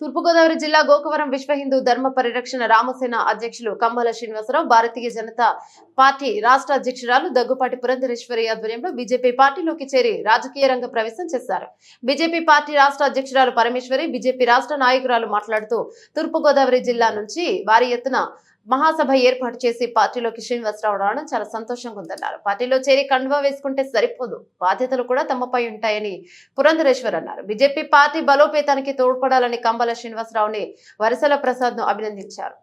తూర్పుగోదావరి జిల్లా గోకవరం విశ్వ హిందూ ధర్మ పరిరక్షణ రామసేన అధ్యక్షులు కమ్మల శ్రీనివాసరావు భారతీయ జనతా పార్టీ రాష్ట్ర అధ్యక్షురాలు దగ్గుపాటి పురంధరేశ్వరి ఆధ్వర్యంలో బీజేపీ పార్టీలోకి చేరి రాజకీయ రంగ ప్రవేశం చేశారు. బీజేపీ పార్టీ రాష్ట్ర అధ్యక్షురాలు పరమేశ్వరి బీజేపీ రాష్ట్ర నాయకురాలు మాట్లాడుతూ తూర్పుగోదావరి జిల్లా నుంచి భారీ ఎత్తున మహాసభ ఏర్పాటు చేసి పార్టీలోకి శ్రీనివాసరావు రావడం చాలా సంతోషంగా ఉందన్నారు. పార్టీలో చేరి కండువా వేసుకుంటే సరిపోదు, బాధ్యతలు కూడా తమపై ఉంటాయని పురంధరేశ్వర్ అన్నారు. బీజేపీ పార్టీ బలోపేతానికి తోడ్పడాలని కంబల శ్రీనివాసరావుని వరసల ప్రసాద్ ను అభినందించారు.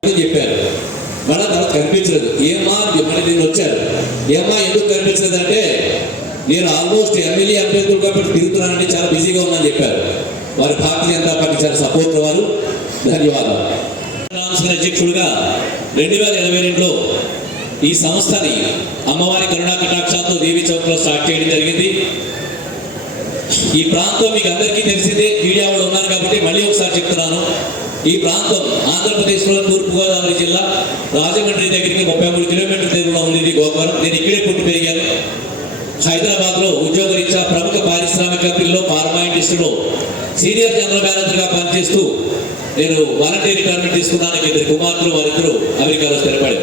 నేను ఆల్మోస్ట్ ఎమ్మెల్యే అభ్యర్థులు కాబట్టి తిరుగుతున్నానని చాలా బిజీగా ఉన్నానని చెప్పారు. వారి భారతీయ జనతా పార్టీ చాలా సపోర్ట్ వారు. ధన్యవాదాలు. అధ్యక్షుడిగా 2022లో ఈ సంస్థని అమ్మవారి కరుణా కటాక్షాలతో దేవి చౌక్లో స్టార్ట్ చేయడం జరిగింది. ఈ ప్రాంతం మీకు అందరికీ తెలిసిందే, మీడియా వాళ్ళు ఉన్నారు కాబట్టి మళ్ళీ ఒకసారి చెప్తున్నాను. ఈ ప్రాంతం ఆంధ్రప్రదేశ్లో తూర్పుగోదావరి జిల్లా రాజమండ్రి దగ్గరికి 33 కిలోమీటర్ల దూరంలో ఉంది గోకవరం. నేను ఇక్కడే పుట్టి పెరిగాను. హైదరాబాద్లో ఉద్యోగరీత్యా ప్రముఖ పారిశ్రామిక కంపెనీలో ఫార్మా ఇండస్ట్రీలో సీనియర్ జనరల్ మేనేజర్గా పనిచేస్తూ నేను వాలంటీర్ రిటైర్మెంట్ తీసుకున్నాను. 2 కుమార్తెలు, వారిద్దరూ అమెరికాలో స్థిరపడారు.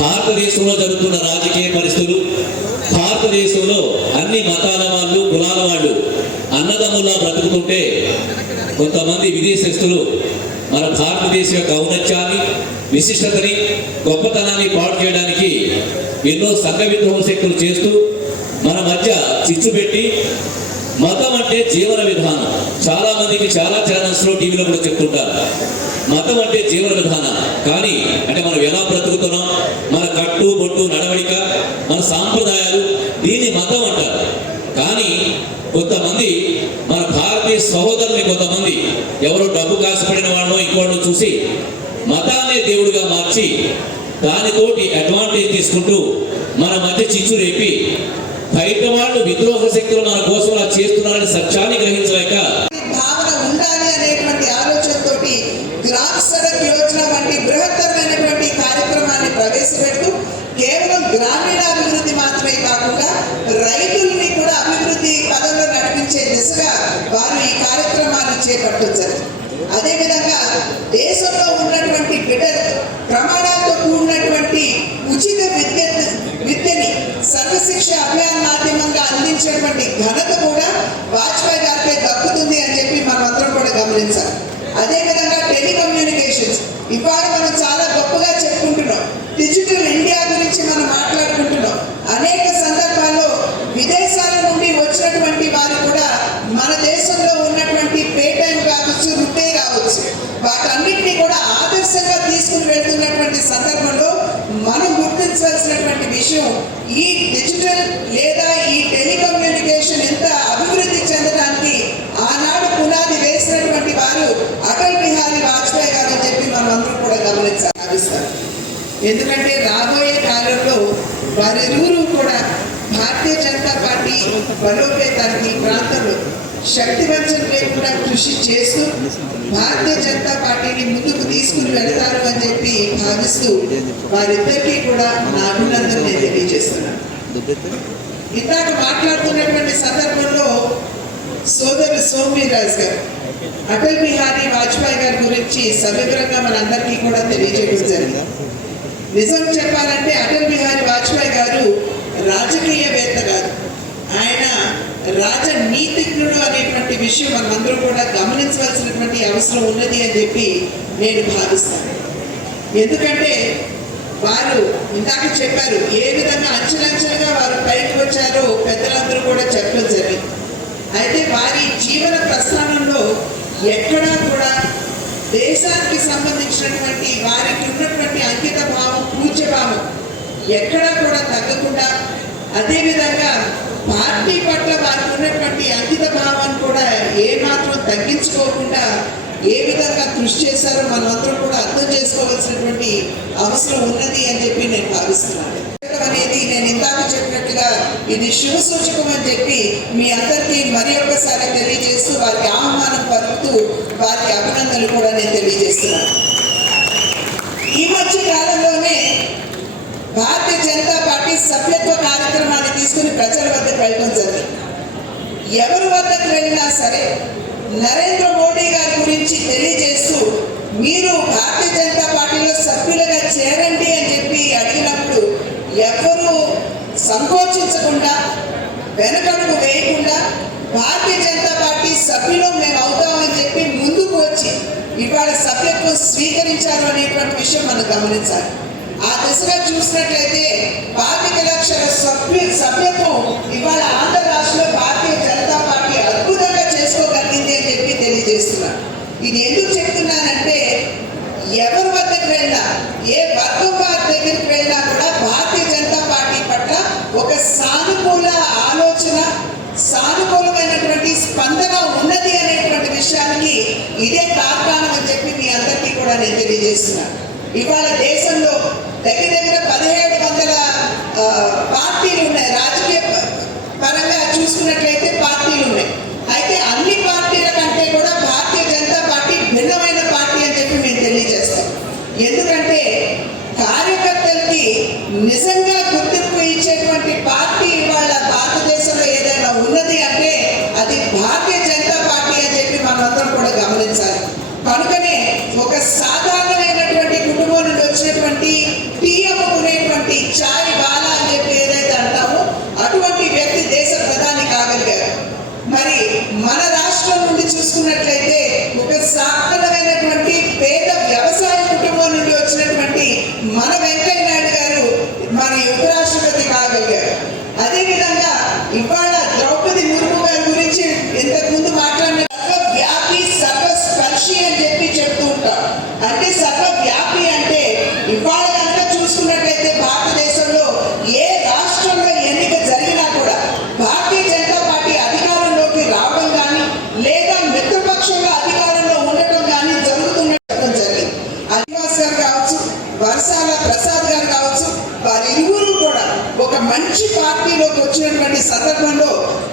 భారతదేశంలో జరుగుతున్న రాజకీయ పరిస్థితులు, భారతదేశంలో అన్ని మతాల వాళ్ళు, కులాల వాళ్ళు అన్నదమ్ములా బ్రతుకుతుంటే కొంతమంది విదేశస్తులు మన భారతదేశం యొక్క ఔన్నత్యాన్ని, విశిష్టతని, గొప్పతనాన్ని పాడు చేయడానికి ఎన్నో సంఘ విద్రోహ శక్తులు చేస్తూ మన మధ్య చిచ్చు పెట్టి మతం అంటే జీవన విధానం. చాలా మందికి చాలా ఛానల్స్ లో టీవీలో కూడా చెప్తుంటారు మతం అంటే జీవన విధానం. కానీ అంటే మనం ఎలా బ్రతుకుతున్నాం, మన కట్టు బొట్టు నడవడిక, మన సాంప్రదాయాలు, దీన్ని మతం అంటారు. కానీ కొంతమంది మన భారతీయ సహోదరుని కొంతమంది ఎవరో డబ్బు కాసిపడిన వాళ్ళను ఇంకోళ్ళను చూసి మతాన్నే దేవుడిగా మార్చి దానితోటి అడ్వాంటేజ్ తీసుకుంటూ మన మధ్య చిచ్చు రేపి బయట వాళ్ళు విద్రోహ శక్తులు మన కోసం అలా చేస్తున్నారని సత్యాన్ని గ్రహించలేక భావన ఉండాలి అనేటువంటి ఆలోచనతోటి గ్రామ సడక్ యోజన వంటి బృహత్తరమైనటువంటి కార్యక్రమాన్ని ప్రవేశపెడుతూ కేవలం గ్రామీణాభివృద్ధి మాత్రమే కాకుండా రైతుల్ని కూడా అభివృద్ధి పదంలో నడిపించే దిశగా వారు ఈ కార్యక్రమాన్ని చేపట్టించారు. అదేవిధంగా దేశంలో ఉన్నటువంటి బిడ్డలు ప్రమాణాలతో కూడినటువంటి ఉచిత విద్యని సర్వశిక్ష అభియాన్ మాధ్యమంగా అందించినటువంటి ఘనత కూడా వాజ్పేయి గారిపై దక్కుతుంది అని చెప్పి మనం అందరం కూడా గమనించాలి. అదేవిధంగా టెలికమ్యూనికేషన్స్ ఇవాళ మనం చాలా గొప్పగా చెప్పుకుంటున్నాం. డిజిటల్ ఇండియా గురించి మనం మాట్లాడుకుంటున్నాం. అనేక సందర్భాల్లో విదేశాల నుండి వచ్చినటువంటి వారు కూడా మన దేశంలో ఉన్నటువంటి పేటెంట్ కావచ్చు, రూపే కావచ్చు, వాటన్నిటినీ కూడా ఆదర్శంగా తీసుకుని వెళ్తున్నటువంటి సందర్భంలో మనం గుర్తించాల్సినటువంటి విషయం ఈ డిజిటల్ లేదా ఈ టెలికమ్యూనికేషన్ ఎంత అభివృద్ధి చెందడానికి ఆనాడు పునాది వేసినటువంటి వారు అటల్ బిహారీ వాజ్పేయి గారు అని చెప్పి మనం అందరూ కూడా గమనించాలి. ఎందుకంటే రాబోయే కాలంలో వారిరువురు కూడా భారతీయ జనతా పార్టీ బలోపేతానికి ప్రాంతంలో శక్తివంచన లేకుండా కృషి చేస్తూ భారతీయ జనతా పార్టీని ముందుకు తీసుకుని వెళతారు అని చెప్పి భావిస్తూ వారిద్దరికీ కూడా నా అభినందన నేను తెలియజేస్తున్నాను. ఇందాక మాట్లాడుతున్నటువంటి సందర్భంలో సోదరు సోమవీర్రాజు గారు అటల్ బిహారీ వాజ్పేయి గారి గురించి సవివరంగా మనందరికీ కూడా తెలియజేయడం జరిగింది. నిజం చెప్పాలంటే అటల్ బిహారీ వాజ్పేయి గారు రాజకీయవేత్త కాదు, ఆయన రాజనీతిజ్ఞుడు అనేటువంటి విషయం మనమందరూ కూడా గమనించవలసినటువంటి అవసరం ఉన్నది అని చెప్పి నేను భావిస్తాను. ఎందుకంటే వారు ఇందాక చెప్పారు ఏ విధంగా అంచెలంచెలుగా వారు పైకి వచ్చారో పెద్దలందరూ కూడా చెప్పడం జరిగింది. అయితే వారి జీవన ప్రస్థానంలో ఎక్కడా కూడా దేశానికి సంబంధించినటువంటి వారికి ఉన్నటువంటి అంకిత భావం, పూజ్య భావం ఎక్కడా కూడా తగ్గకుండా, అదేవిధంగా పార్టీ పట్ల వారికి ఉన్నటువంటి అంకిత భావాన్ని కూడా ఏమాత్రం తగ్గించుకోకుండా ఏ విధంగా కృషి చేశారో మనమందరం కూడా అర్థం చేసుకోవాల్సినటువంటి అవసరం ఉన్నది అని చెప్పి నేను భావిస్తున్నాను. అనేది నేను ఇందాక చెప్పినట్టుగా ఇది శుభ సూచకం అని చెప్పి మీ అందరికీ మరి ఒక్కసారి తెలియజేస్తూ వారికి ఆహ్వానం పలుకుతూ వారికి అభినందనలు కూడా నేను తెలియజేస్తున్నాను. ఈ మధ్య కాలంలోనే భారతీయ జనతా పార్టీ సభ్యత్వ కార్యక్రమాన్ని తీసుకుని ప్రజల వద్దకు వెళ్ళడం జరిగింది. ఎవరి వద్దకు వెళ్ళినా సరే నరేంద్ర మోడీ గారి గురించి తెలియజేస్తూ మీరు భారతీయ జనతా పార్టీలో సభ్యులుగా చేరండి అని చెప్పి అడిగినప్పుడు ఎవరు సంకోచించకుండా వెనకడుగు వేయకుండా భారతీయ జనతా పార్టీ సభ్యులు మేము అవుతామని చెప్పి ముందుకు వచ్చి ఇవాళ సభ్యత్వం స్వీకరించారు అనేటువంటి విషయం మనం గమనించాలి. ఆ దిశగా చూసినట్లయితే 25 లక్షల సభ్యత్వం ఇవాళ ఆంధ్ర రాష్ట్రంలో భారతీయ జనతా పార్టీ అద్భుతంగా చేసుకోగలిగింది అని చెప్పి తెలియజేస్తున్నారు. ఇది ఎందుకు చెప్తున్నానంటే ఎవరి వద్దకు వెళ్ళినా ఏ వర్గం వారి దగ్గరికి వెళ్ళినా కూడా భారతీయ జనతా పార్టీ పట్ల ఒక సానుకూల ఆలోచన, సానుకూలమైనటువంటి స్పందన ఉన్నది అనేటువంటి విషయానికి ఇదే కారణం అని చెప్పి మీ అందరికీ కూడా నేను తెలియజేస్తున్నాను. ఇవాళ దేశంలో దగ్గర 1700 పార్టీలు ఉన్నాయి. రాజకీయ పరంగా చూసుకున్నట్లయితే పార్టీలు ఉన్నాయి. అయితే అన్ని పార్టీల కంటే కూడా భారతీయ జనతా పార్టీ భిన్నమైన పార్టీ అని చెప్పి మేము తెలియజేస్తాం. ఎందుకంటే కార్యకర్తలకి నిజంగా గుర్తింపు ఇచ్చేటువంటి పార్టీ ఇవాళ భారతదేశంలో ఏదైనా ఉన్నది అంటే అది భారతీయ జనతా పార్టీ అని చెప్పి మనమందరం కూడా గమనించాలి. కనుకనే ఒక సాధారణమైనటువంటి కుటుంబం నుండి వచ్చినటువంటి టీ అమ్ముకునేటువంటి చాయ్ వాలా అని చెప్పి ఏదైతే అంటామో అటువంటి వ్యక్తి దేశ ప్రధాని కాగలిగారు. మరి మన రాష్ట్రం నుండి చూసుకున్నట్లయితే ఒక సాధారణమైనటువంటి పేద వ్యవసాయ కుటుంబం నుండి వచ్చినటువంటి మన వెంకయ్య నాయుడు గారు మరి ఉపరాష్ట్రపతి కాగలిగారు. అదేవిధంగా ఇవాళ ద్రౌపది ముర్ము గారి గురించి ఇంతకుముందు మాట్లాడిన సర్వవ్యాపి సర్వస్పర్శి అని చెప్పి చెప్తూ ఉంటాం. అంటే సర్వవ్యాపి అంటే ఇవాళ కనుక చూసుకున్నట్లయితే భారతదేశంలో ఏ రాష్ట్రంలో ఎన్నిక జరిగినా కూడా భారతీయ జనతా పార్టీ అధికారంలోకి రావడం కానీ లేదా మిత్రపక్షంగా అధికారంలో ఉండటం కానీ జరుగుతున్నట్టు జరిగింది. అదివాస్ గారు కావచ్చు, వర్షాల ప్రసాద్ గారు కావచ్చు, వారి ఇరువురు కూడా ఒక మంచి పార్టీలోకి వచ్చినటువంటి సందర్భంలో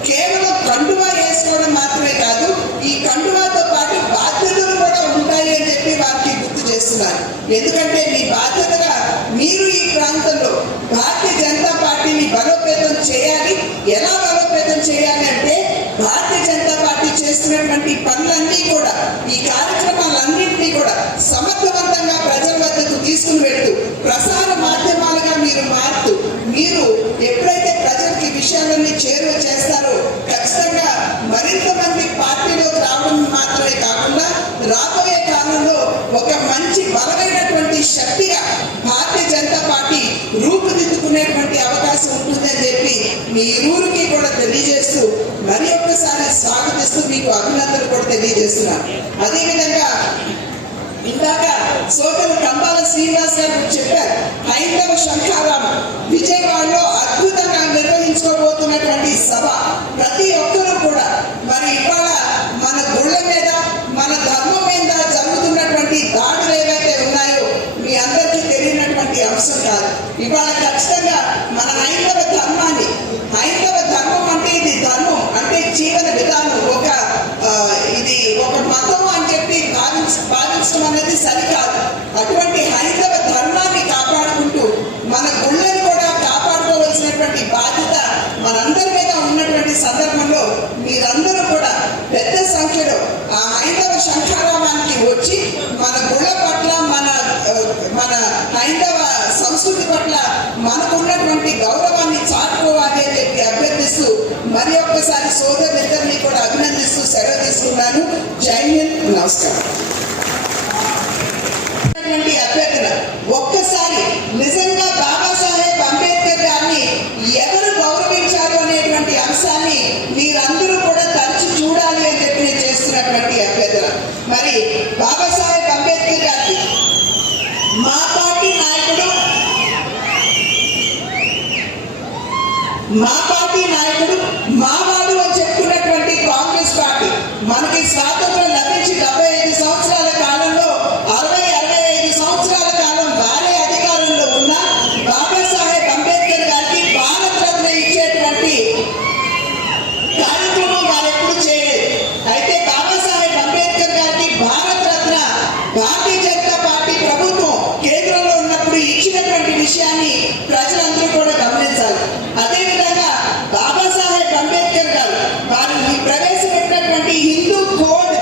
కేవలం కండువా వేసుకోవడం మాత్రమే కాదు, ఈ కండువాతో పాటు బాధ్యతలు కూడా ఉంటాయి అని చెప్పి వారికి గుర్తు చేస్తున్నారు. ఎందుకంటే మీ బాధ్యతగా మీరు ఈ ప్రాంతంలో భారతీయ జనతా పార్టీని బలోపేతం చేయాలి. ఎలా బలోపేతం చేయాలి అంటే భారతీయ జనతా పార్టీ చేస్తున్నటువంటి పనులన్నీ కూడా, ఈ కార్యక్రమాలన్నింటినీ కూడా సమర్థవంతంగా ప్రజల వద్దకు తీసుకుని వెళ్తూ ప్రసార మాధ్యమాలుగా మీరు మారుతూ మీరు ఎప్పుడైతే ప్రజలకి విషయాలన్నీ చేరువ చేస్తారో ఖచ్చితంగా మరింత మంది పార్టీలోకి రావడం మాత్రమే కాకుండా రాబోయే కాలంలో ఒక మంచి బలమైనటువంటి శక్తిగా భారతీయ జనతా పార్టీ రూపుదిద్దుకునేటువంటి అవకాశం ఉంటుందని చెప్పి మీ ఊరికి కూడా తెలియజేస్తూ మరి ఒక్కసారి స్వాగతిస్తూ మీకు అభినందనలు కూడా తెలియజేస్తున్నాను. అదేవిధంగా ఇందాక సోదరు కంబాల శ్రీనివాస్ గారు చెప్పారు, హైందవ శంఖారామం విజయవాడలో అద్భుతంగా నిర్వహించుకోబోతున్నటువంటి సభ ప్రతి ఒక్కరూ కూడా మరి ఇవాళ మన గుళ్ళ మీద, మన ధర్మం మీద జరుగుతున్నటువంటి దాడులు ఏవైతే ఉన్నాయో మీ అందరికీ తెలియనటువంటి అంశం కాదు. ఇవాళ ఖచ్చితంగా మన హైందవ ధర్మాన్ని, హైందవ ధర్మం అంటే ఇది ధర్మం అంటే జీవన విధానం, ఇది ఒక మతం అని చెప్పి భావించడం అనేది సరికాదు. అటువంటి హైందవ ధర్మాన్ని కాపాడుకుంటూ మన గుళ్ళని కూడా కాపాడుకోవాల్సినటువంటి బాధ్యత మనందరి మీద ఉన్నటువంటి సందర్భంలో మీరందరూ కూడా పెద్ద సంఖ్యలో ఆ హైందవ శంఖారామానికి వచ్చి మన గుళ్ళ పట్ల, మన హైందవ సంస్కృతి పట్ల మనకున్నటువంటి గౌరవాన్ని చాటుకోవాలి అని చెప్పి అభ్యర్థిస్తూ మరి ఒక్కసారి సోదరులిద్దరినీ కూడా అభినందిస్తూ సెలవు తీసుకున్నాను. జై హింద్, నమస్కారం. అభ్యర్థన ఒక్కసారి నిజంగా బాబాసాహెబ్ అంబేద్కర్ గారిని ఎవరు గౌరవించారు అనేటువంటి అంశాన్ని మీరందరూ కూడా తరచి చూడాలి అని చెప్పి నేను చేస్తున్నటువంటి అభ్యర్థన. మరి బాబాసాహెబ్ అంబేద్కర్ గారికి మా పార్టీ నాయకుడు మావాడు అని చెప్పుకున్నటువంటి కాంగ్రెస్ పార్టీ మనకి స్వాతంత్రం లభించి 75 సంవత్సరాల కాలంలో 60-65 సంవత్సరాల కాలం వారే అధికారంలో ఉన్న బాబాసాహెబ్ అంబేద్కర్ గారికి భారత రత్న ఇచ్చేటువంటి కార్యక్రమం వారు ఎప్పుడు చేయలేదు. అయితే బాబాసాహెబ్ అంబేద్కర్ గారికి భారత రత్న భారతీయ జనతా పార్టీ ప్రభుత్వం కేంద్రంలో ఉన్నప్పుడు ఇచ్చినటువంటి విషయాన్ని ప్రజలందరూ కూడా గమనించాలి. అదేవిధంగా బాబాసాహెబ్ అంబేద్కర్ గారు వారు ప్రవేశపెట్టినటువంటి హిందూ కోడ్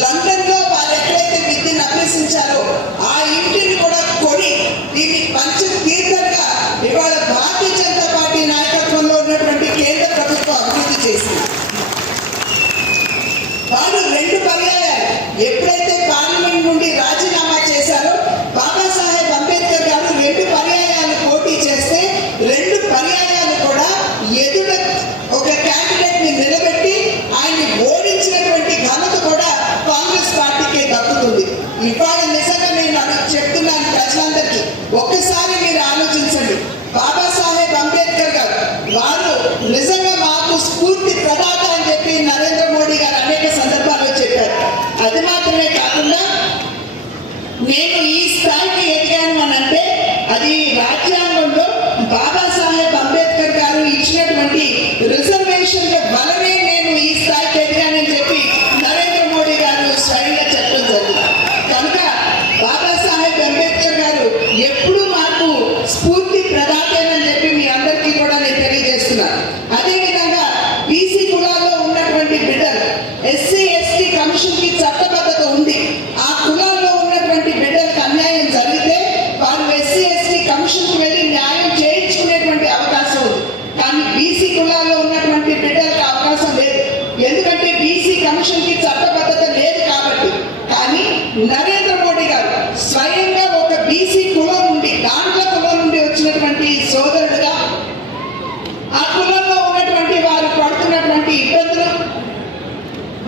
లండన్ లో వారు ఎక్కడైతే విద్యను అభ్యసించారో ఆ ఇంటిని కూడా కొని దీన్ని పంచతీర్థంగా ఇవాళ భారతీయ జనతా పార్టీ నాయకత్వంలో ఉన్నటువంటి కేంద్ర ప్రభుత్వం అభివృద్ధి చేసింది. వారు 2 పర్యాయాలు ఎప్పుడైతే పార్లమెంట్ నుండి రాజీనామా చేశారో బాబాసాహెబ్ అంబేద్కర్ గారు 2 పర్యాయాలు పోటీ చేస్తే 2 పర్యాయాలు కూడా ఎదుట ఒక క్యాండిడేట్ ని నిలబెట్టి ఆయన్ని ఓడించినటువంటి ఘనత కూడా కాంగ్రెస్ పార్టీకే దక్కుతుంది. ఇవాళ నిజంగా నేను చెప్తున్నాను ప్రజలందరికీ, ఒక్కసారి మీరు ఆలోచించండి. బాబాసాహెబ్ అంబేద్కర్ గారు వారు నిజంగా మాకు స్ఫూర్తి ప్రదాత అని చెప్పి నరేంద్ర మోడీ గారు అనేక సందర్భాల్లో చెప్పారు. అది మాత్రమే కాకుండా నేను ఈ స్థాయికి ఎదిగాను అని అంటే అది రాజ్యాంగంలో బాబాసాహెబ్ అంబేద్కర్ గారు ఇచ్చినటువంటి రిజర్వేషన్ల వలనే నేను ఈ స్థాయికి ఎదిగానని చెప్పి నరేంద్ర మోడీ గారు స్వయంగా చెప్పడం జరిగింది. కనుక బాబాసాహెబ్ అంబేద్కర్ గారు ఎప్పుడు మాకు స్ఫూర్తి ప్రదాతేనని చెప్పి మీ అందరికీ కూడా నేను తెలియజేస్తున్నాను. అదేవిధంగా బీసీ కులాల్లో ఉన్నటువంటి బిడ్డలు ఎస్సీ ఎస్టీ కమిషన్ కి చట్టబద్ధత ఉంది. ఆ కులాల్లో ఉన్నటువంటి బిడ్డలకు అన్యాయం జరిగితే వారు ఎస్సీ ఎస్టీ కమిషన్ కు వెళ్ళి న్యాయం చేయించుకునేటువంటి అవకాశం ఉంది. కానీ బీసీ కులాల్లో ఉన్నటువంటి బిడ్డలకు అవకాశం లేదు. ఎందుకంటే బీసీ కమిషన్ కి చట్టబద్ధత లేదు కాబట్టి. కానీ నరేంద్ర మోడీ గారు స్వయంగా ఒక బీసీ కులం నుండి దాంట్లో కులం నుండి వచ్చినటువంటి సోదరుడుగా ఆ కులంలో ఉన్నటువంటి వారు పడుతున్నటువంటి ఇబ్బందులు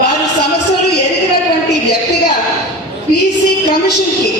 వారి సమస్యలు ఎదిగినటువంటి వ్యక్తిగా బీసీ కమిషన్ కి